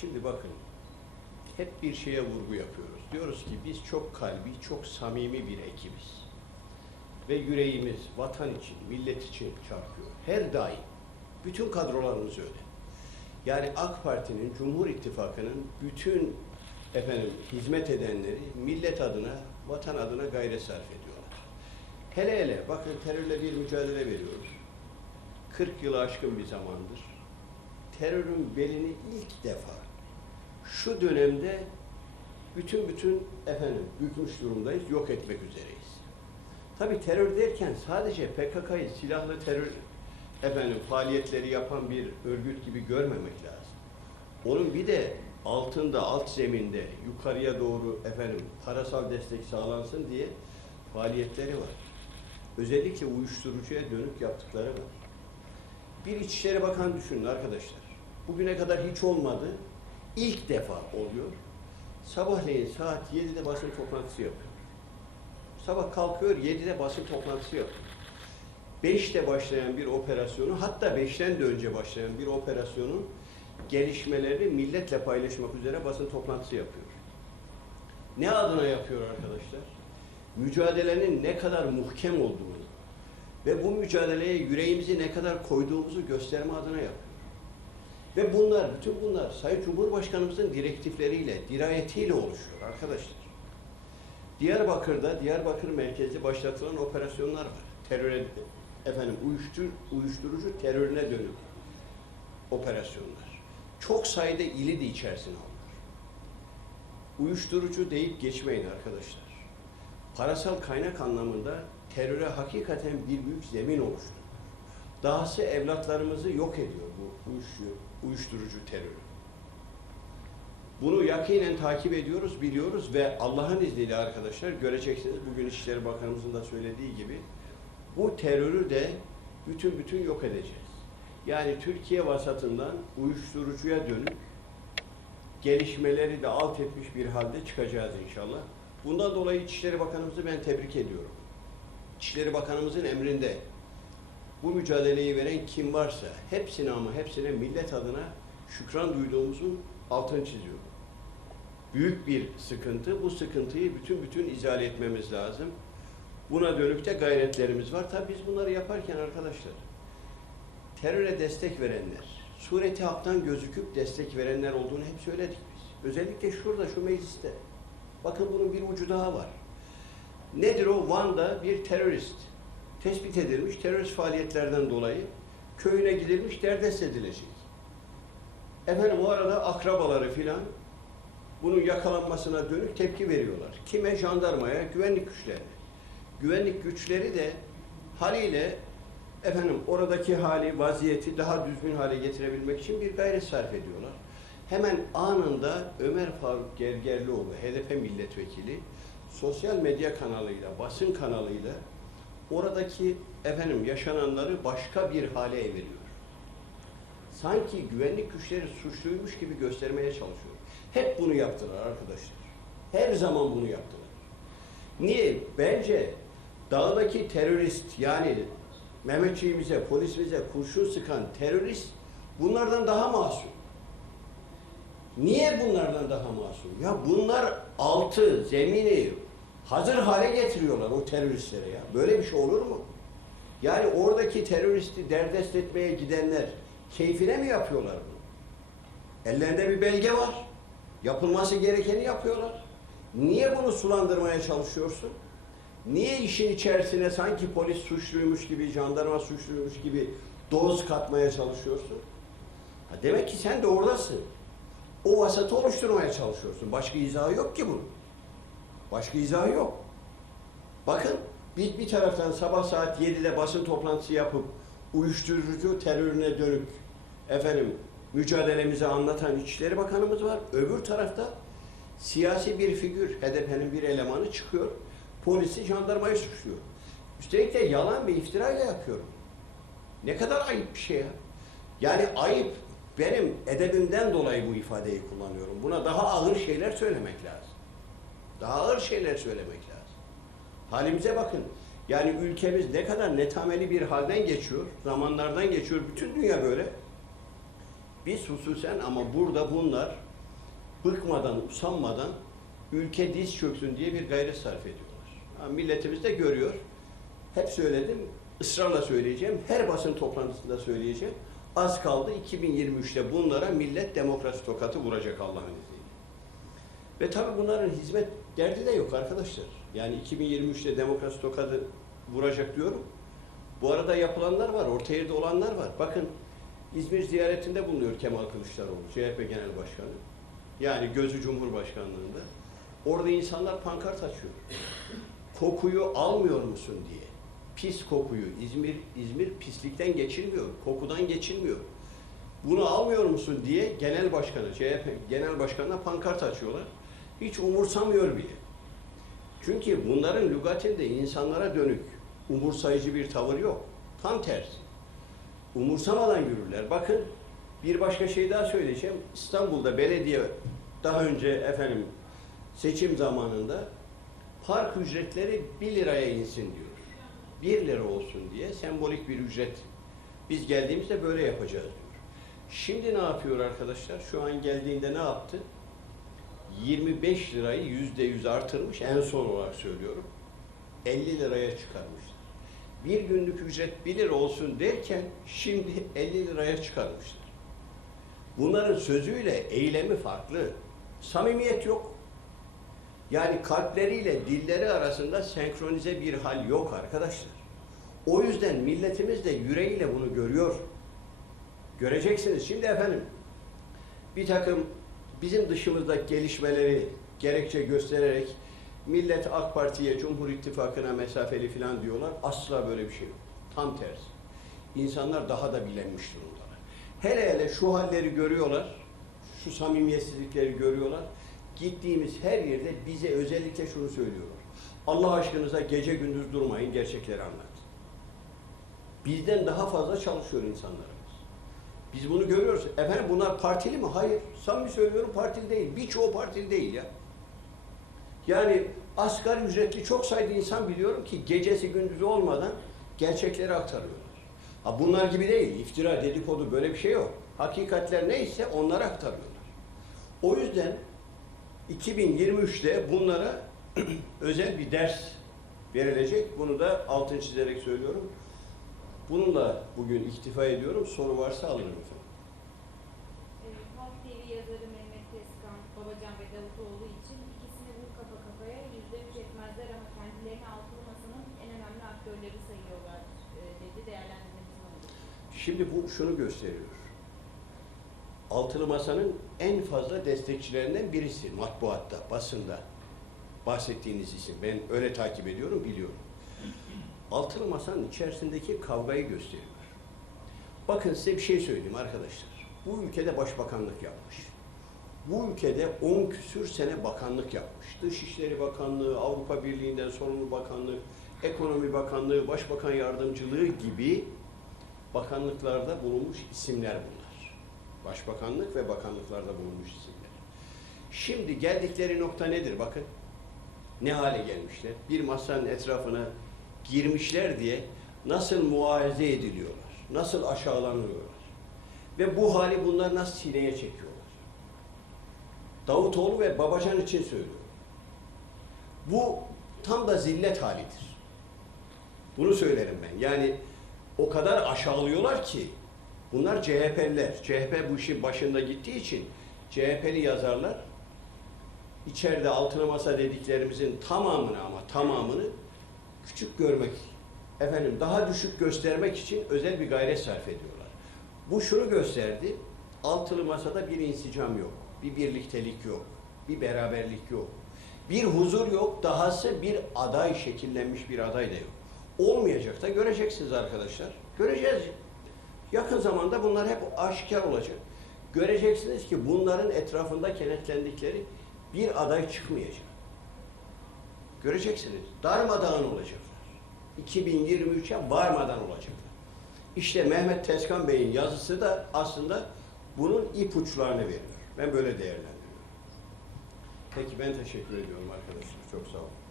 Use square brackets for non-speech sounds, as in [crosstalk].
Şimdi bakın, hep bir şeye vurgu yapıyoruz. Diyoruz ki biz çok kalbi, çok samimi bir ekibiz. Ve yüreğimiz vatan için, millet için çarpıyor. Her daim. Bütün kadrolarımız öyle. Yani AK Parti'nin, Cumhur İttifakı'nın bütün efendim hizmet edenleri millet adına, vatan adına gayret sarf ediyorlar. Hele hele bakın terörle bir mücadele veriyoruz. 40 yılı aşkın bir zamandır. Terörün belini ilk defa şu dönemde bütün bütün efendim bükmüş durumdayız, yok etmek üzereyiz. Tabii terör derken sadece PKK'yı silahlı terör efendim faaliyetleri yapan bir örgüt gibi görmemek lazım. Onun bir de altında, alt zeminde yukarıya doğru efendim parasal destek sağlansın diye faaliyetleri var. Özellikle uyuşturucuya dönük yaptıkları var. Bir İçişleri Bakanı düşünün arkadaşlar. Bugüne kadar hiç olmadı. İlk defa oluyor. Sabahleyin saat 7'de basın toplantısı yapıyor. Sabah kalkıyor 7'de basın toplantısı yapıyor. 5'te başlayan bir operasyonu hatta 5'ten de önce başlayan bir operasyonun gelişmelerini milletle paylaşmak üzere basın toplantısı yapıyor. Ne adına yapıyor arkadaşlar? Mücadelenin ne kadar muhkem olduğunu ve bu mücadeleye yüreğimizi ne kadar koyduğumuzu gösterme adına yapıyor. Ve bunlar, bütün bunlar Sayın Cumhurbaşkanımızın direktifleriyle, dirayetiyle oluşuyor arkadaşlar. Diyarbakır'da, Diyarbakır merkezli başlatılan operasyonlar var. Teröre, efendim uyuştur, uyuşturucu terörüne dönük operasyonlar. Çok sayıda ili de içerisine alıyor. Uyuşturucu deyip geçmeyin arkadaşlar. Parasal kaynak anlamında teröre hakikaten bir büyük zemin oluştu. Dahası evlatlarımızı yok ediyor bu uyuşturucu, uyuşturucu terörü. Bunu yakinen takip ediyoruz, biliyoruz ve Allah'ın izniyle arkadaşlar göreceksiniz bugün İçişleri Bakanımızın da söylediği gibi bu terörü de bütün bütün yok edeceğiz. Yani Türkiye vasatından uyuşturucuya dönük gelişmeleri de alt etmiş bir halde çıkacağız inşallah. Bundan dolayı İçişleri Bakanımızı ben tebrik ediyorum. İçişleri Bakanımızın emrinde bu mücadeleyi veren kim varsa hepsine ama hepsine millet adına şükran duyduğumuzun altını çiziyorum. Büyük bir sıkıntı. Bu sıkıntıyı bütün bütün izale etmemiz lazım. Buna dönük de gayretlerimiz var. Tabii biz bunları yaparken arkadaşlar teröre destek verenler, sureti haktan gözüküp destek verenler olduğunu hep söyledik biz. Özellikle şurada, şu mecliste. Bakın bunun bir ucu daha var. Nedir o? Van'da bir terörist tespit edilmiş terörist faaliyetlerden dolayı köyüne gidilmiş, derdest edilecek. Efendim o arada akrabaları filan bunun yakalanmasına dönük tepki veriyorlar. Kime? Jandarmaya, güvenlik güçlerine. Güvenlik güçleri de haliyle efendim oradaki hali, vaziyeti daha düzgün hale getirebilmek için bir gayret sarf ediyorlar. Hemen anında Ömer Faruk Gergerlioğlu, HDP milletvekili, sosyal medya kanalıyla, basın kanalıyla oradaki efendim yaşananları başka bir hale eviriyor. Sanki güvenlik güçleri suçluymuş gibi göstermeye çalışıyor. Hep bunu yaptılar arkadaşlar. Her zaman bunu yaptılar. Niye? Bence dağdaki terörist yani Mehmetçiğimize, polisimize kurşun sıkan terörist bunlardan daha masum. Niye bunlardan daha masum? Ya bunlar altı, zemini hazır hale getiriyorlar o teröristlere ya. Böyle bir şey olur mu? Yani oradaki teröristi derdest etmeye gidenler keyfine mi yapıyorlar bunu? Ellerinde bir belge var. Yapılması gerekeni yapıyorlar. Niye bunu sulandırmaya çalışıyorsun? Niye işin içerisine sanki polis suçluymuş gibi, jandarma suçluymuş gibi doz katmaya çalışıyorsun? Ha demek ki sen de oradasın. O vasatı oluşturmaya çalışıyorsun. Başka izahı yok ki bunun. Başka izahı yok. Bakın bir, bir taraftan sabah saat 7'de basın toplantısı yapıp uyuşturucu terörüne dönük efendim mücadelemizi anlatan İçişleri Bakanımız var. Öbür tarafta siyasi bir figür, HDP'nin bir elemanı çıkıyor. Polisi, jandarmayı suçluyor. Üstelik de yalan ve iftirayla yapıyor. Ne kadar ayıp bir şey ya. Yani ayıp. Benim edebimden dolayı bu ifadeyi kullanıyorum. Buna daha ağır şeyler söylemek lazım. Daha ağır şeyler söylemek lazım. Halimize bakın. Yani ülkemiz ne kadar netameli bir halden geçiyor, zamanlardan geçiyor. Bütün dünya böyle. Biz hususen ama burada bunlar bıkmadan, usanmadan ülke diz çöksün diye bir gayret sarf ediyorlar. Ha, milletimiz de görüyor. Hep söyledim, ısrarla söyleyeceğim. Her basın toplantısında söyleyeceğim. Az kaldı 2023'te bunlara millet demokrasi tokatı vuracak Allah'ın izniyle. Ve tabii bunların hizmet derdi de yok arkadaşlar. Yani 2023'te demokrasi tokadı vuracak diyorum. Bu arada yapılanlar var, orta yerde olanlar var. Bakın İzmir ziyaretinde bulunuyor Kemal Kılıçdaroğlu, CHP Genel Başkanı. Yani gözü Cumhurbaşkanlığında. Orada insanlar pankart açıyor. Kokuyu almıyor musun diye. Pis kokuyu. İzmir İzmir pislikten geçilmiyor, kokudan geçilmiyor. Bunu almıyor musun diye genel başkanı, CHP genel başkanına pankart açıyorlar. Hiç umursamıyor bile. Çünkü bunların lügatinde insanlara dönük umursayıcı bir tavır yok. Tam tersi. Umursamadan yürürler. Bakın bir başka şey daha söyleyeceğim. İstanbul'da belediye daha önce efendim seçim zamanında park ücretleri 1 liraya insin diyor. 1 lira olsun diye sembolik bir ücret. Biz geldiğimizde böyle yapacağız diyor. Şimdi ne yapıyor arkadaşlar? Şu an geldiğinde ne yaptı? 25 lirayı yüzde yüz artırmış en son olarak söylüyorum. 50 liraya çıkarmışlar. Bir günlük ücret 1 lira olsun derken şimdi 50 liraya çıkarmışlar. Bunların sözüyle eylemi farklı. Samimiyet yok. Yani kalpleriyle dilleri arasında senkronize bir hal yok arkadaşlar. O yüzden milletimiz de yüreğiyle bunu görüyor. Göreceksiniz. Şimdi efendim bir takım bizim dışımızdaki gelişmeleri gerekçe göstererek millet AK Parti'ye, Cumhur İttifakı'na mesafeli falan diyorlar. Asla böyle bir şey yok. Tam tersi. İnsanlar daha da bilenmiş durumdalar. Hele hele şu halleri görüyorlar, şu samimiyetsizlikleri görüyorlar. Gittiğimiz her yerde bize özellikle şunu söylüyorlar. Allah aşkınıza gece gündüz durmayın, gerçekleri anlatın. Bizden daha fazla çalışıyor insanlarımız. Biz bunu görüyoruz. Efendim bunlar partili mi? Hayır. Samimi söylüyorum partili değil. Birçoğu partili değil ya. Yani asgari ücretli çok sayıda insan biliyorum ki gecesi gündüzü olmadan gerçekleri aktarıyorlar. Ha bunlar gibi değil. İftira, dedikodu böyle bir şey yok. Hakikatler neyse onları aktarıyorlar. O yüzden 2023'te bunlara [clears throat] özel bir ders verilecek. Bunu da altın çizerek söylüyorum. Bununla bugün iktifa ediyorum. Soru varsa alırım efendim. Ee, Halk TV yazarı Mehmet Tezkan, Babacan ve Davutoğlu için ikisini vur kafa kafaya yüzde üç etmezler ama kendilerini altılı masanın en önemli aktörleri sayıyorlar e, dedi. Olur? Şimdi bu şunu gösteriyor. Altılı Masa'nın en fazla destekçilerinden birisi matbuatta, basında. Bahsettiğiniz isim. Ben öyle takip ediyorum, biliyorum. Altılı Masa'nın içerisindeki kavgayı gösteriyor. Bakın size bir şey söyleyeyim arkadaşlar. Bu ülkede başbakanlık yapmış. Bu ülkede 10 küsür sene bakanlık yapmış. Dışişleri Bakanlığı, Avrupa Birliği'nden sorumlu bakanlık, Ekonomi Bakanlığı, Başbakan Yardımcılığı gibi bakanlıklarda bulunmuş isimler bunlar. Başbakanlık ve bakanlıklarda bulunmuş isimler. Şimdi geldikleri nokta nedir bakın. Ne hale gelmişler? Bir masanın etrafına girmişler diye nasıl muayize ediliyorlar, nasıl aşağılanıyorlar. Ve bu hali bunlar nasıl sineye çekiyorlar. Davutoğlu ve Babacan için söylüyorum. Bu tam da zillet halidir. Bunu söylerim ben. Yani o kadar aşağılıyorlar ki bunlar CHP'liler. CHP bu işin başında gittiği için CHP'li yazarlar içeride altına masa dediklerimizin tamamını ama tamamını küçük görmek, efendim daha düşük göstermek için özel bir gayret sarf ediyorlar. Bu şunu gösterdi, altılı masada bir insicam yok, bir birliktelik yok, bir beraberlik yok, bir huzur yok, dahası bir aday şekillenmiş bir aday da yok. Olmayacak da göreceksiniz arkadaşlar. Göreceğiz. Yakın zamanda bunlar hep aşikar olacak. Göreceksiniz ki bunların etrafında kenetlendikleri bir aday çıkmayacak. Göreceksiniz. Darmadağın olacaklar. 2023'e varmadan olacaklar. İşte Mehmet Tezkan Bey'in yazısı da aslında bunun ipuçlarını veriyor. Ben böyle değerlendiriyorum. Peki ben teşekkür ediyorum arkadaşlar. Çok sağ olun.